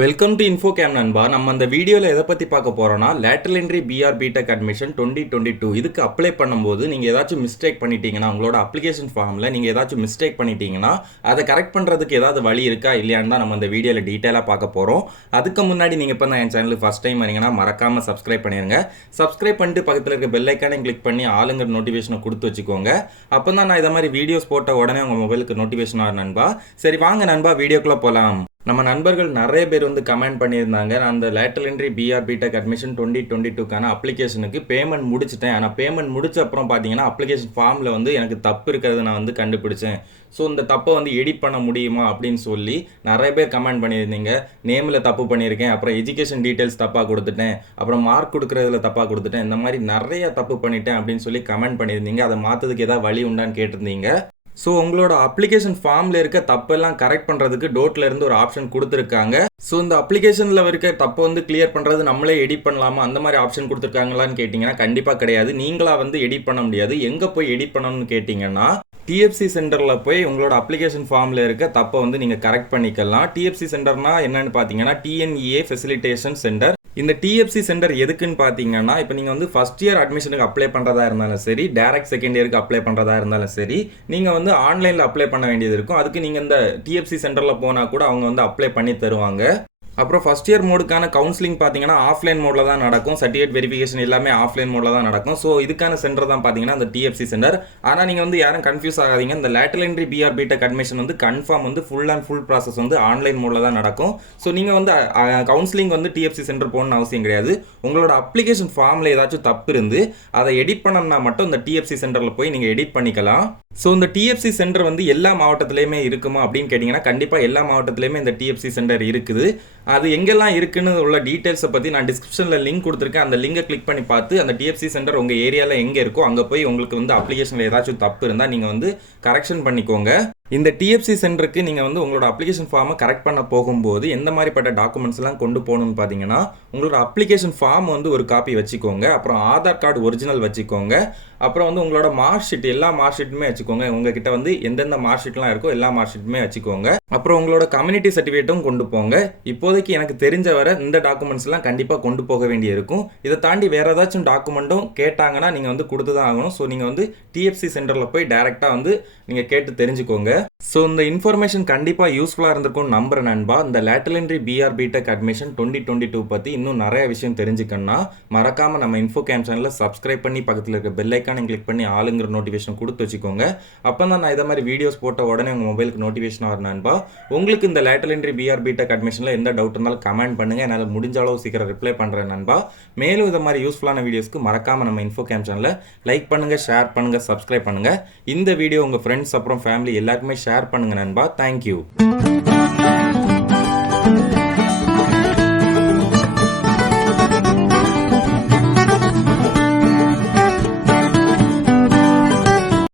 Welcome to இன்ஃபோகேம் நண்பா. நம்ம அந்த வீடியோவில் எதை பற்றி பார்க்க போகிறோம்னா லேட்டரல் என்ட்ரி B.Tech அட்மிஷன் 2022 இதுக்கு அப்ளை பண்ணும்போது நீங்கள் ஏதாச்சும் மிஸ்டேக் பண்ணிட்டீங்கன்னா, உங்களோட அப்ளிகேஷன் ஃபார்மில் நீங்கள் ஏதாச்சும் மிஸ்டேக் பண்ணிட்டீங்கன்னா அதை கரெக்ட் பண்ணுறதுக்கு ஏதாவது வழி இருக்கா இல்லையான்னு தான் நம்ம அந்த வீடியோவில் டீட்டெயிலாக பார்க்க போகிறோம். அதுக்கு முன்னாடி நீங்கள் இப்போ தான் என் சேனலுக்கு ஃபஸ்ட் டைம் வரீங்கன்னா மறக்காமல் சப்ஸ்கிரைப் பண்ணிடுங்க. சப்ஸ்கிரைப் பண்ணிட்டு பக்கத்தில் இருக்க பெல் ஐக்கானை கிளிக் பண்ணி ஆளுங்கிற நோட்டிஃபிகேஷனை கொடுத்து வச்சுக்கோங்க. அப்போ தான் நான் இதை மாதிரி வீடியோஸ் போட்ட உடனே உங்கள் மொபைலுக்கு நோட்டிஃபிகேஷன் ஆகும் நண்பா. சரி வாங்க நண்பா, வீடியோக்குள்ளே போகலாம். நம்ம நண்பர்கள் நிறைய பேர் கமெண்ட் பண்ணியிருந்தாங்க, நான் அந்த லேட்டரல் என்ட்ரி B.Tech அட்மிஷன் 2022க்கான அப்ளிகேஷனுக்கு பேமெண்ட் முடிச்சிட்டேன். ஆனால் பேமெண்ட் முடிச்ச அப்புறம் பார்த்தீங்கன்னா அப்ளிகேஷன் ஃபார்மில் எனக்கு தப்பு இருக்கிறத நான் கண்டுபிடிச்சேன். ஸோ இந்த தப்பை எடிட் பண்ண முடியுமா அப்படின்னு சொல்லி நிறைய பேர் கமெண்ட் பண்ணியிருந்தீங்க. நேமில் தப்பு பண்ணியிருக்கேன், அப்புறம் எஜுகேஷன் டீட்டெயில்ஸ் தப்பாக கொடுத்துட்டேன், அப்புறம் மார்க் கொடுக்குறதுல தப்பாக கொடுத்துட்டேன், இந்த மாதிரி நிறைய தப்பு பண்ணிட்டேன் அப்படின்னு சொல்லி கமெண்ட் பண்ணியிருந்தீங்க. அதை மாற்றதுக்கு ஏதாவது வழி உண்டான்னு கேட்டிருந்தீங்க. ஸோ உங்களோட அப்ளிகேஷன் ஃபார்மில் இருக்க தப்பெல்லாம் கரெக்ட் பண்ணுறதுக்கு டோட்டில் இருந்து ஒரு ஆப்ஷன் கொடுத்துருக்காங்க. ஸோ இந்த அப்ளிகேஷனில் இருக்க தப்பை கிளியர் பண்ணுறது நம்மளே எடிட் பண்ணலாமா, அந்த மாதிரி ஆப்ஷன் கொடுத்துருக்காங்களான்னு கேட்டிங்கன்னா கண்டிப்பாக கிடையாது. நீங்களாக எடிட் பண்ண முடியாது. எங்கே போய் எடிட் பண்ணணும்னு கேட்டிங்கன்னா TFC சென்டரில் போய் உங்களோட அப்ளிகேஷன் ஃபார்மில் இருக்க தப்பை நீங்கள் கரெக்ட் பண்ணிக்கலாம். TFC சென்டர்னா என்னன்னு பார்த்தீங்கன்னா TNLEA ஃபெசிலிட்டேஷன் சென்டர். இந்த TFC சென்டர் எதுக்குன்னு பார்த்தீங்கன்னா, இப்போ நீங்கள் ஃபர்ஸ்ட் இயர் அட்மிஷனுக்கு அப்ளை பண்ணுறதா இருந்தாலும் சரி, டேரக்ட் செகண்ட் இயருக்கு அப்ளை பண்ணுறதா இருந்தாலும் சரி, நீங்கள் ஆன்லைனில் அப்ளை பண்ண வேண்டியது இருக்கும். அதுக்கு நீங்கள் இந்த TFC சென்டரில் போனால் கூட அவங்க அப்ளை பண்ணி தருவாங்க. அப்புறம் ஃபஸ்ட் இயர் மோடுக்கான கவுன்சிலிங் பார்த்தீங்கன்னா ஆஃப்லைன் மோடில் தான் நடக்கும். சர்டிஃபிகேட் வெரிஃபிகேஷன் எல்லாமே ஆஃப்லைன் மோடில் தான் நடக்கும். ஸோ இதுக்கான சென்டர் தான் பார்த்தீங்கன்னா அந்த TFC சென்டர். ஆனால் நீங்கள் யாரும் கன்ஃபியூஸ் ஆகாதீங்க. இந்த lateral entry B.Tech admission confirm full and full process online மோடில் தான் நடக்கும். ஸோ நீங்கள் கவுன்சிலிங் TFC சென்டர் போகணும்னு அவசியம் கிடையாது. உங்களோட அப்ளிகேஷன் ஃபார்மில் ஏதாச்சும் தப்பு இருந்து அதை எடிட் பண்ணணும்னா மட்டும் இந்த TFC சென்டரில் போய் நீங்கள் எடிட் பண்ணிக்கலாம். ஸோ இந்த TFC சென்டர் எல்லா மாவட்டத்துலேயுமே இருக்குமா அப்படின்னு கேட்டிங்கன்னா கண்டிப்பாக எல்லா மாவட்டத்துலேயுமே இந்த TFC சென்டர் இருக்குது. அது எங்கெல்லாம் இருக்குன்னு உள்ள டீட்டெயில்ஸை பற்றி நான் டிஸ்கிரிப்ஷனில் லிங்க் கொடுத்துருக்கேன். அந்த லிங்கை கிளிக் பண்ணி பார்த்து அந்த TFC சென்டர் உங்கள் ஏரியாவில் எங்கே இருக்கோ அங்கே போய் உங்களுக்கு அப்ளிகேஷனில் ஏதாச்சும் தப்பு இருந்தால் நீங்கள் கரெக்ஷன் பண்ணிக்கோங்க. இந்த TFC சென்டருக்கு நீங்கள் உங்களோட அப்ளிகேஷன் ஃபார்மை கரெக்ட் பண்ண போகும்போது எந்த மாதிரிப்பட்ட டாக்குமெண்ட்ஸ்லாம் கொண்டு போகணும்னு பார்த்தீங்கன்னா, உங்களோட அப்ளிகேஷன் ஃபார்ம் ஒரு காப்பி வச்சுக்கோங்க, அப்புறம் ஆதார் கார்டு ஒரிஜினல் வச்சுக்கோங்க, அப்புறம் உங்களோட மார்க் ஷீட் எல்லா மார்க் ஷீட்டுமே வச்சுக்கோங்க. உங்ககிட்ட எந்தெந்த மார்க் ஷீட்லாம் இருக்கோ எல்லா மார்க் ஷீட்டுமே வச்சுக்கோங்க. அப்புறம் உங்களோட கம்யூனிட்டி சர்டிஃபிகேட்டும் கொண்டு போங்க. இப்போதைக்கு எனக்கு தெரிஞ்ச வர இந்த டாக்குமெண்ட்ஸ்லாம் கண்டிப்பாக கொண்டு போக வேண்டிய இருக்கும். இதை தாண்டி வேறு ஏதாச்சும் டாக்குமெண்ட்டும் கேட்டாங்கன்னா நீங்கள் கொடுத்து தான் ஆகணும். ஸோ நீங்கள் TFC சென்டரில் போய் டேரெக்டாக நீங்கள் கேட்டு தெரிஞ்சுக்கோங்க. ஸோ இந்த இன்ஃபர்மேஷன் கண்டிப்பாக யூஸ்ஃபுல்லாக இருந்திருக்கும்னு நம்புறேன் நண்பா. இந்த லேட்டரல் என்ட்ரி B.Tech அட்மிஷன் 2022 பற்றி இன்னும் நிறைய விஷயம் தெரிஞ்சுக்கணும்னா மறக்காமல் நம்ம இன்ஃபோகேம் சேனலில் சப்ஸ்கிரைப் பண்ணி பக்கத்தில் இருக்க பெல் ஐக்கானை கிளிக் பண்ணி ஆளுங்கிற நோட்டிஃபிகேஷன் கொடுத்து வச்சுக்கோங்க. அப்போ தான் நான் இதை மாதிரி வீடியோஸ் போட்ட உடனே உங்கள் மொபைலுக்கு நோட்டிஃபிகேஷன் வரும் நண்பா. உங்களுக்கு இந்த லேட்டரல் என்ட்ரி B.Tech அட்மிஷனில் எந்த டவுட் இருந்தாலும் கமெண்ட் பண்ணுங்கள். என்னால் முடிஞ்ச அளவு சீக்கிரம் ரிப்ளை பண்ணுறேன் நண்பா. மேலும் இதை மாதிரி யூஸ்ஃபுல்லான வீடியோஸ்க்கு மறக்காமல் நம்ம இன்ஃபோகேம் சேனலை லைக் பண்ணுங்கள், ஷேர் பண்ணுங்கள், சப்ஸ்கிரைப் பண்ணுங்கள். இந்த வீடியோ உங்கள் ஃப்ரெண்ட்ஸ் அப்புறம் ஃபேமிலி எல்லாருக்குமே ஷேர் பண்ணுங்க நண்பா. தேங்க்யூ.